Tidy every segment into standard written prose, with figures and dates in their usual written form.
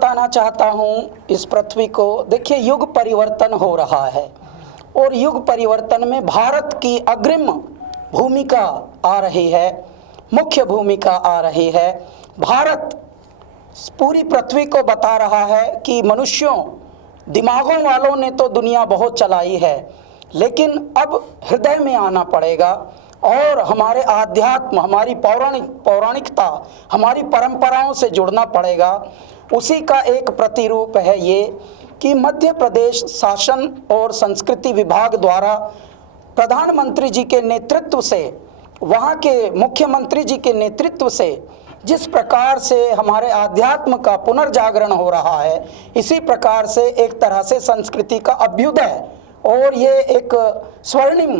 बताना चाहता हूँ इस पृथ्वी को, देखिए युग परिवर्तन हो रहा है और युग परिवर्तन में भारत की अग्रिम भूमिका आ रही है, मुख्य भूमिका आ रही है। भारत पूरी पृथ्वी को बता रहा है कि मनुष्यों, दिमागों वालों ने तो दुनिया बहुत चलाई है, लेकिन अब हृदय में आना पड़ेगा और हमारे आध्यात्म, हमारी पौराणिकता, हमारी परंपराओं से जुड़ना पड़ेगा। उसी का एक प्रतिरूप है ये कि मध्य प्रदेश शासन और संस्कृति विभाग द्वारा प्रधानमंत्री जी के नेतृत्व से, वहाँ के मुख्यमंत्री जी के नेतृत्व से जिस प्रकार से हमारे आध्यात्म का पुनर्जागरण हो रहा है, इसी प्रकार से एक तरह से संस्कृति का अभ्युदय और ये एक स्वर्णिम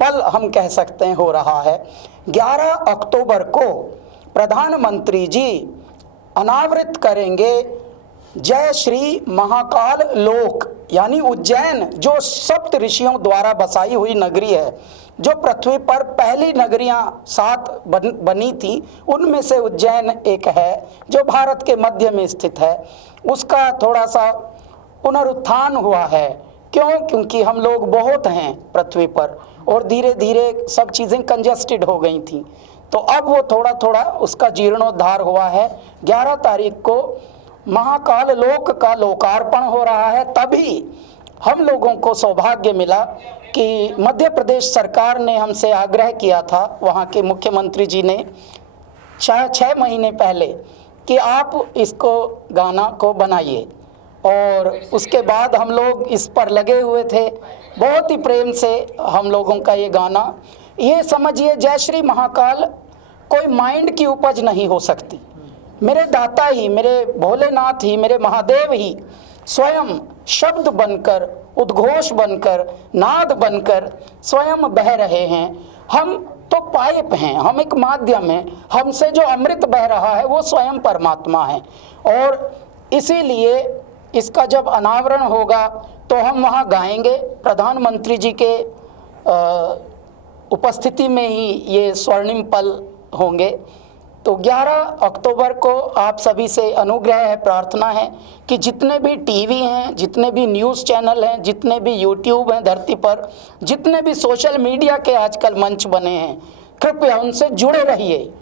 पल हम कह सकते हैं हो रहा है। 11 अक्टूबर को प्रधानमंत्री जी अनावृत करेंगे जय श्री महाकाल लोक, यानी उज्जैन, जो सप्त ऋषियों द्वारा बसाई हुई नगरी है, जो पृथ्वी पर पहली नगरियां 7 बनी थी, उनमें से उज्जैन एक है जो भारत के मध्य में स्थित है। उसका थोड़ा सा पुनरुत्थान हुआ है। क्यों? क्योंकि हम लोग बहुत हैं पृथ्वी पर और धीरे धीरे सब चीज़ें कंजस्टेड हो गई थी, तो अब वो थोड़ा थोड़ा उसका जीर्णोद्धार हुआ है। 11 तारीख को महाकाल लोक का लोकार्पण हो रहा है। तभी हम लोगों को सौभाग्य मिला कि मध्य प्रदेश सरकार ने हमसे आग्रह किया था, वहाँ के मुख्यमंत्री जी ने 6 महीने पहले, कि आप इसको गाना को बनाइए, और उसके बाद हम लोग इस पर लगे हुए थे। बहुत ही प्रेम से हम लोगों का ये गाना, ये समझिए जय श्री महाकाल कोई माइंड की उपज नहीं हो सकती। मेरे दाता ही, मेरे भोलेनाथ ही, मेरे महादेव ही स्वयं शब्द बनकर, उद्घोष बनकर, नाद बनकर स्वयं बह रहे हैं। हम तो पाइप हैं, हम एक माध्यम हैं, हमसे जो अमृत बह रहा है वो स्वयं परमात्मा है। और इसीलिए इसका जब अनावरण होगा तो हम वहाँ गाएंगे, प्रधानमंत्री जी के उपस्थिति में ही ये स्वर्णिम पल होंगे। तो 11 अक्टूबर को आप सभी से अनुग्रह है, प्रार्थना है कि जितने भी टीवी हैं, जितने भी न्यूज़ चैनल हैं, जितने भी यूट्यूब हैं धरती पर, जितने भी सोशल मीडिया के आजकल मंच बने हैं, कृपया उनसे जुड़े रहिए।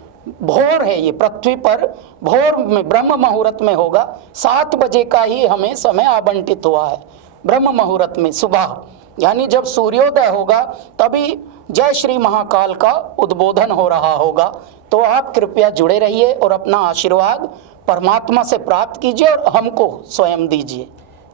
भोर है ये, पृथ्वी पर भोर में ब्रह्म मुहूर्त में होगा। 7 बजे का ही हमें समय आवंटित हुआ है, ब्रह्म मुहूर्त में सुबह, यानी जब सूर्योदय होगा तभी जय श्री महाकाल का उद्बोधन हो रहा होगा। तो आप कृपया जुड़े रहिए और अपना आशीर्वाद परमात्मा से प्राप्त कीजिए और हमको स्वयं दीजिए।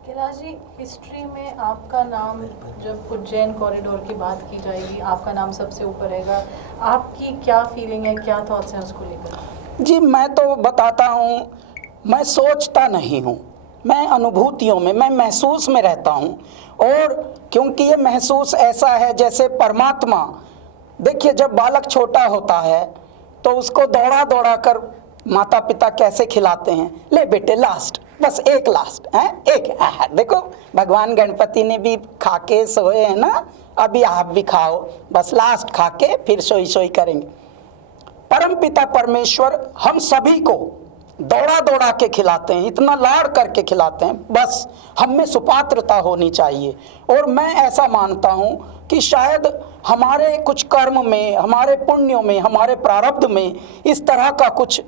कैलाश जी, हिस्ट्री में आपका नाम, जब उज्जैन कॉरिडोर की बात की जाएगी, आपका नाम सबसे ऊपर रहेगा। आपकी क्या फीलिंग है, क्या थॉट्स हैं उसको लेकर? जी, मैं तो बताता हूँ, मैं सोचता नहीं हूँ, मैं अनुभूतियों में, मैं महसूस में रहता हूँ। और क्योंकि ये महसूस ऐसा है जैसे परमात्मा, देखिए जब बालक छोटा होता है तो उसको दौड़ा दौड़ा कर माता पिता कैसे खिलाते हैं, ले बेटे लास्ट, बस एक लास्ट है, एक देखो भगवान गणपति ने भी खा के सोए हैं ना, अभी आप भी खाओ, बस लास्ट खा के फिर सोई सोई करेंगे। परम पिता परमेश्वर हम सभी को दौड़ा दौड़ा के खिलाते हैं, इतना लाड़ करके खिलाते हैं, बस हम में सुपात्रता होनी चाहिए। और मैं ऐसा मानता हूँ कि शायद हमारे कुछ कर्म में, हमारे पुण्यों में, हमारे प्रारब्ध में इस तरह का कुछ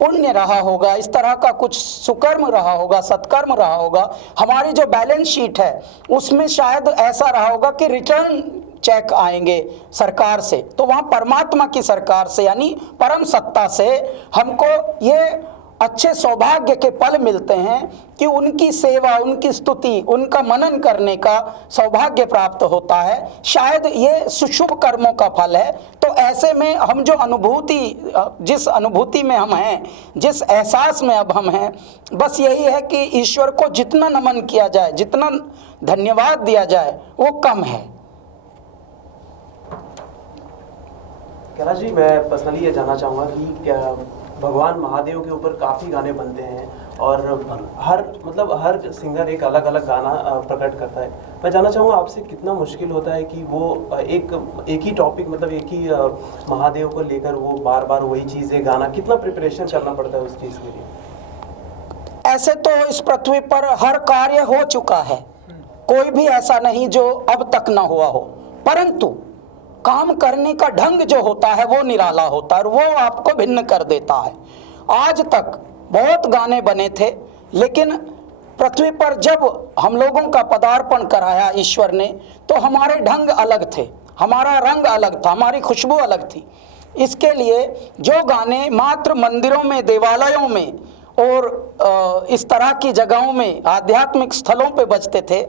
पुण्य रहा होगा, इस तरह का कुछ सुकर्म रहा होगा, सत्कर्म रहा होगा। हमारी जो बैलेंस शीट है उसमें शायद ऐसा रहा होगा कि रिटर्न चेक आएंगे सरकार से, तो वहाँ परमात्मा की सरकार से यानी परम सत्ता से हमको ये अच्छे सौभाग्य के पल मिलते हैं कि उनकी सेवा, उनकी स्तुति, उनका मनन करने का सौभाग्य प्राप्त होता है। शायद ये सुशुभ कर्मों का फल है। तो ऐसे में हम जो अनुभूति, जिस अनुभूति में हम हैं, जिस एहसास में अब हम हैं, बस यही है कि ईश्वर को जितना नमन किया जाए, जितना धन्यवाद दिया जाए, वो कम है। कैलाश जी, मैं पर्सनली ये जानना चाहूँगा कि क्या भगवान महादेव के ऊपर काफ़ी गाने बनते हैं और हर सिंगर एक अलग अलग गाना प्रकट करता है। मैं जानना चाहूँगा आपसे, कितना मुश्किल होता है कि वो एक ही टॉपिक, मतलब एक ही महादेव को लेकर वो बार बार वही चीज़ें गाना, कितना प्रिपरेशन करना पड़ता है उस चीज़ के लिए? ऐसे तो इस पृथ्वी पर हर कार्य हो चुका है, कोई भी ऐसा नहीं जो अब तक ना हुआ हो, परंतु काम करने का ढंग जो होता है वो निराला होता है और वो आपको भिन्न कर देता है। आज तक बहुत गाने बने थे, लेकिन पृथ्वी पर जब हम लोगों का पदार्पण कराया ईश्वर ने, तो हमारे ढंग अलग थे, हमारा रंग अलग था, हमारी खुशबू अलग थी। इसके लिए जो गाने मात्र मंदिरों में, देवालयों में और इस तरह की जगहों में, आध्यात्मिक स्थलों पे बजते थे,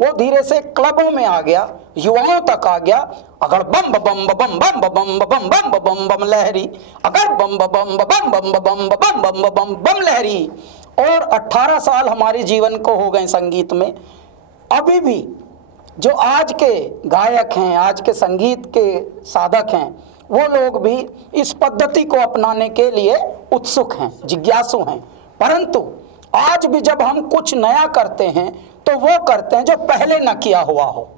वो धीरे से क्लबों में आ गया, युवाओं तक आ गया। अगर बम बम बम बम बम बम बम बम बम लहरी, अगर बम बम बम बम बम बम बम बम बम लहरी। और 18 साल हमारे जीवन को हो गए संगीत में। अभी भी जो आज के गायक हैं, आज के संगीत के साधक हैं, वो लोग भी इस पद्धति को अपनाने के लिए उत्सुक हैं, जिज्ञासु हैं। परंतु आज भी जब हम कुछ नया करते हैं तो वो करते हैं जो पहले न किया हुआ हो।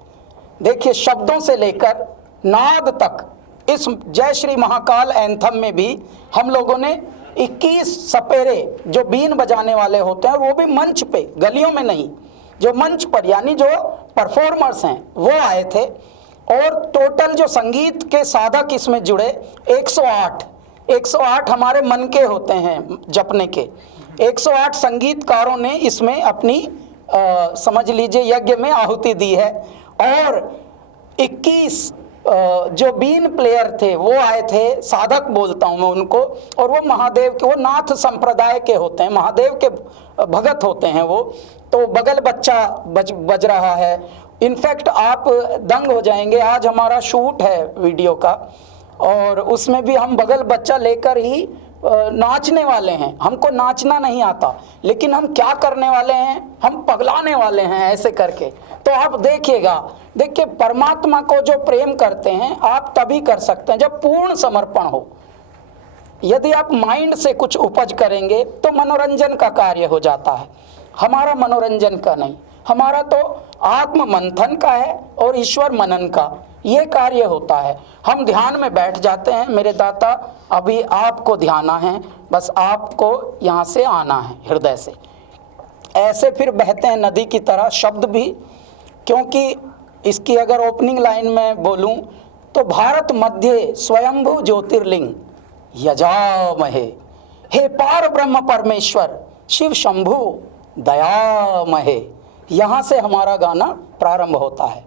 देखिए, शब्दों से लेकर नाद तक, इस जय श्री महाकाल एंथम में भी हम लोगों ने 21 सपेरे जो बीन बजाने वाले होते हैं, वो भी मंच पे, गलियों में नहीं, जो मंच पर यानी जो परफॉर्मर्स हैं वो आए थे। और टोटल जो संगीत के साधक इसमें जुड़े 108 हमारे मन के होते हैं जपने के। 108 संगीतकारों ने इसमें अपनी समझ लीजिए यज्ञ में आहुति दी है। और 21 जो बीन प्लेयर थे वो आए थे, साधक बोलता हूँ मैं उनको, और वो महादेव के, वो नाथ संप्रदाय के होते हैं, महादेव के भगत होते हैं वो। तो बगल बच्चा बज रहा है। इनफैक्ट आप दंग हो जाएंगे, आज हमारा शूट है वीडियो का और उसमें भी हम बगल बच्चा लेकर ही नाचने वाले हैं। हमको नाचना नहीं आता, लेकिन हम क्या करने वाले हैं, हम पगलाने वाले हैं ऐसे करके। तो आप देखिएगा, देखिए परमात्मा को जो प्रेम करते हैं आप तभी कर सकते हैं जब पूर्ण समर्पण हो। यदि आप माइंड से कुछ उपज करेंगे तो मनोरंजन का कार्य हो जाता है। हमारा मनोरंजन का नहीं, हमारा तो आत्म मंथन का है और ईश्वर मनन का ये कार्य होता है। हम ध्यान में बैठ जाते हैं, मेरे दाता अभी आपको ध्याना है, बस आपको यहाँ से आना है हृदय से। ऐसे फिर बहते हैं नदी की तरह शब्द भी, क्योंकि इसकी अगर ओपनिंग लाइन में बोलूं तो भारत मध्य स्वयंभू ज्योतिर्लिंग यजामहे, हे पार ब्रह्म परमेश्वर शिव शंभु दयामहे। यहाँ से हमारा गाना प्रारंभ होता है।